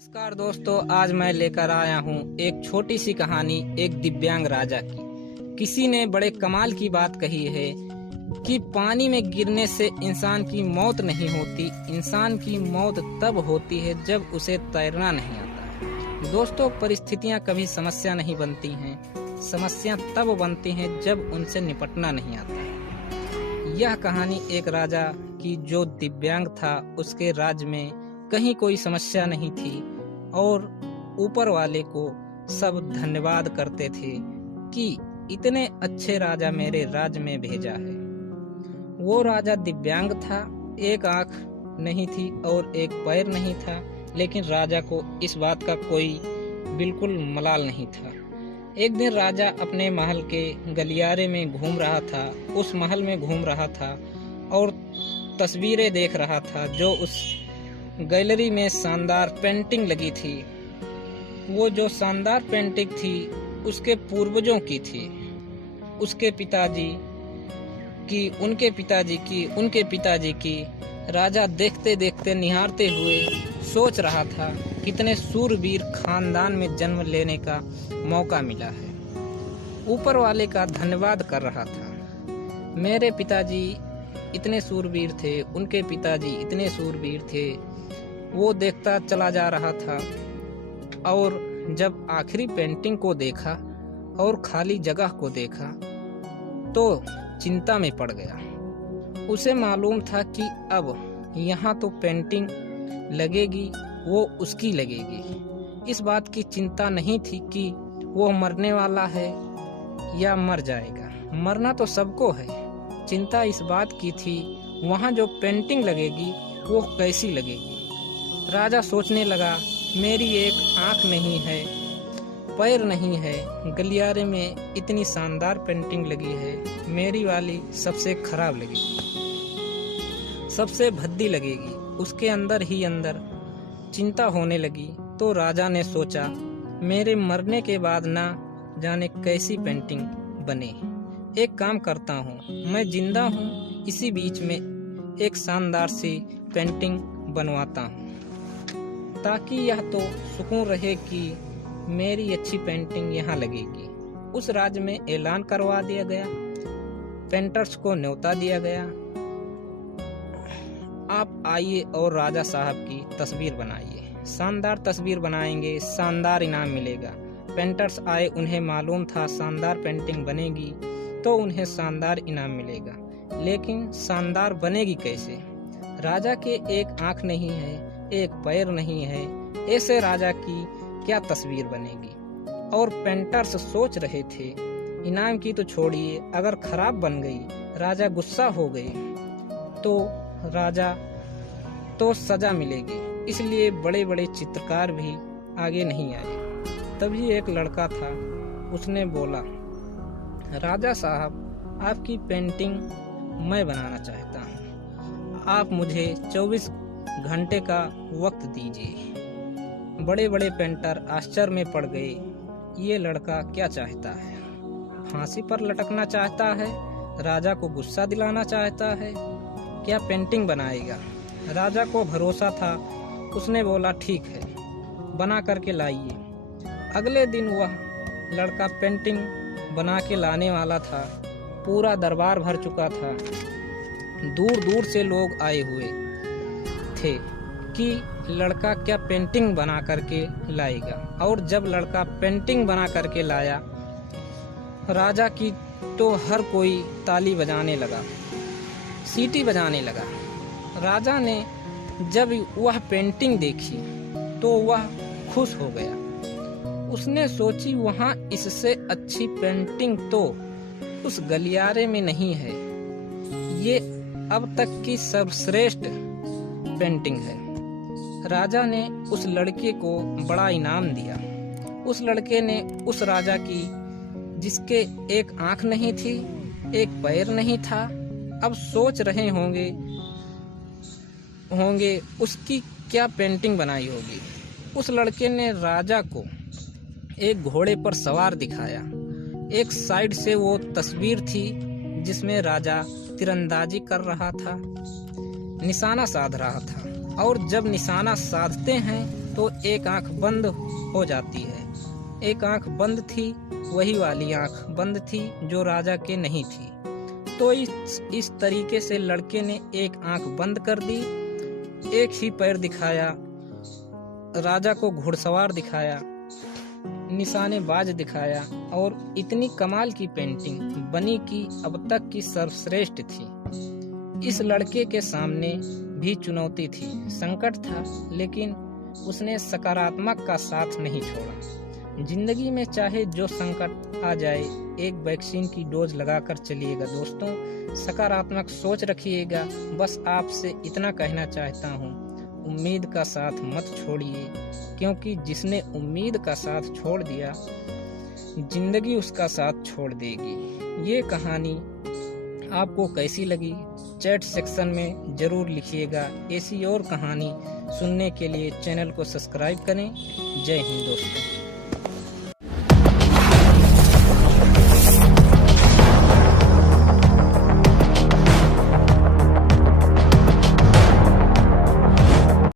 नमस्कार दोस्तों, आज मैं लेकर आया हूँ एक छोटी सी कहानी एक दिव्यांग राजा की। किसी ने बड़े कमाल की बात कही है कि पानी में गिरने से इंसान की मौत नहीं होती, इंसान की मौत तब होती है जब उसे तैरना नहीं आता है। दोस्तों, परिस्थितियाँ कभी समस्या नहीं बनती हैं, समस्या तब बनती हैं जब उनसे निपटना नहीं आता है। यह कहानी एक राजा की जो दिव्यांग था, उसके राज्य में कहीं कोई समस्या नहीं थी और ऊपर वाले को सब धन्यवाद करते थे कि इतने अच्छे राजा मेरे राज्य में भेजा है। वो राजा दिव्यांग था, एक आंख नहीं थी और एक पैर नहीं था, लेकिन राजा को इस बात का कोई बिल्कुल मलाल नहीं था। एक दिन राजा अपने महल के गलियारे में घूम रहा था, उस महल में घूम रहा था और तस्वीरें देख रहा था जो उस गैलरी में शानदार पेंटिंग लगी थी। वो जो शानदार पेंटिंग थी उसके पूर्वजों की थी, उसके पिताजी की, उनके पिताजी की, उनके पिताजी की। राजा देखते देखते निहारते हुए सोच रहा था कितने सूरवीर खानदान में जन्म लेने का मौका मिला है। ऊपर वाले का धन्यवाद कर रहा था। मेरे पिताजी इतने सूरवीर थे, उनके पिताजी इतने सूरवीर थे। वो देखता चला जा रहा था और जब आखिरी पेंटिंग को देखा और खाली जगह को देखा तो चिंता में पड़ गया। उसे मालूम था कि अब यहाँ तो पेंटिंग लगेगी, वो उसकी लगेगी। इस बात की चिंता नहीं थी कि वो मरने वाला है या मर जाएगा, मरना तो सबको है। चिंता इस बात की थी वहाँ जो पेंटिंग लगेगी वो कैसी लगेगी। राजा सोचने लगा, मेरी एक आंख नहीं है, पैर नहीं है, गलियारे में इतनी शानदार पेंटिंग लगी है, मेरी वाली सबसे खराब लगेगी, सबसे भद्दी लगेगी। उसके अंदर ही अंदर चिंता होने लगी। तो राजा ने सोचा, मेरे मरने के बाद ना जाने कैसी पेंटिंग बने। एक काम करता हूँ, मैं जिंदा हूँ, इसी बीच में एक शानदार सी पेंटिंग बनवाता हूँ, ताकि यह तो सुकून रहे कि मेरी अच्छी पेंटिंग यहाँ लगेगी। उस राज्य में ऐलान करवा दिया गया, पेंटर्स को न्योता दिया गया, आप आइए और राजा साहब की तस्वीर बनाइए। शानदार तस्वीर बनाएंगे, शानदार इनाम मिलेगा। पेंटर्स आए, उन्हें मालूम था शानदार पेंटिंग बनेगी तो उन्हें शानदार इनाम मिलेगा, लेकिन शानदार बनेगी कैसे? राजा के एक आंख नहीं है, एक पैर नहीं है, ऐसे राजा की क्या तस्वीर बनेगी? और पेंटर्स सोच रहे थे, इनाम की तो छोड़िए, अगर खराब बन गई, राजा गुस्सा हो गए तो सजा मिलेगी। इसलिए बड़े बड़े चित्रकार भी आगे नहीं आए। तभी एक लड़का था, उसने बोला, राजा साहब, आपकी पेंटिंग मैं बनाना चाहता हूँ, आप मुझे 24 घंटे का वक्त दीजिए। बड़े बड़े पेंटर आश्चर्य में पड़ गए, ये लड़का क्या चाहता है? फांसी पर लटकना चाहता है? राजा को गुस्सा दिलाना चाहता है? क्या पेंटिंग बनाएगा? राजा को भरोसा था, उसने बोला, ठीक है, बना करके लाइए। अगले दिन वह लड़का पेंटिंग बना के लाने वाला था। पूरा दरबार भर चुका था, दूर दूर से लोग आए हुए थे कि लड़का क्या पेंटिंग बना करके लाएगा। और जब लड़का पेंटिंग बना करके लाया राजा की, तो हर कोई ताली बजाने लगा, सीटी बजाने लगा। राजा ने जब वह पेंटिंग देखी तो वह खुश हो गया। उसने सोची, वहाँ इससे अच्छी पेंटिंग तो उस गलियारे में नहीं है, ये अब तक की सर्वश्रेष्ठ पेंटिंग है। राजा ने उस लड़के को बड़ा इनाम दिया। उस लड़के ने उस राजा की, जिसके एक आंख नहीं थी, एक पैर नहीं था, अब सोच रहे होंगे उसकी क्या पेंटिंग बनाई होगी। उस लड़के ने राजा को एक घोड़े पर सवार दिखाया। एक साइड से वो तस्वीर थी जिसमें राजा तीरंदाजी कर रहा था, निशाना साध रहा था। और जब निशाना साधते हैं तो एक आंख बंद हो जाती है। एक आंख बंद थी, वही वाली आंख बंद थी जो राजा के नहीं थी। तो इस तरीके से लड़के ने एक आंख बंद कर दी, एक ही पैर दिखाया, राजा को घुड़सवार दिखाया, निशानेबाज दिखाया और इतनी कमाल की पेंटिंग बनी कि अब तक की सर्वश्रेष्ठ थी। इस लड़के के सामने भी चुनौती थी, संकट था, लेकिन उसने सकारात्मक का साथ नहीं छोड़ा। जिंदगी में चाहे जो संकट आ जाए, एक वैक्सीन की डोज लगाकर चलिएगा दोस्तों। सकारात्मक सोच रखिएगा। बस आपसे इतना कहना चाहता हूँ, उम्मीद का साथ मत छोड़िए, क्योंकि जिसने उम्मीद का साथ छोड़ दिया, जिंदगी उसका साथ छोड़ देगी। ये कहानी आपको कैसी लगी चैट सेक्शन में जरूर लिखिएगा। ऐसी और कहानी सुनने के लिए चैनल को सब्सक्राइब करें। जय हिंद दोस्तों।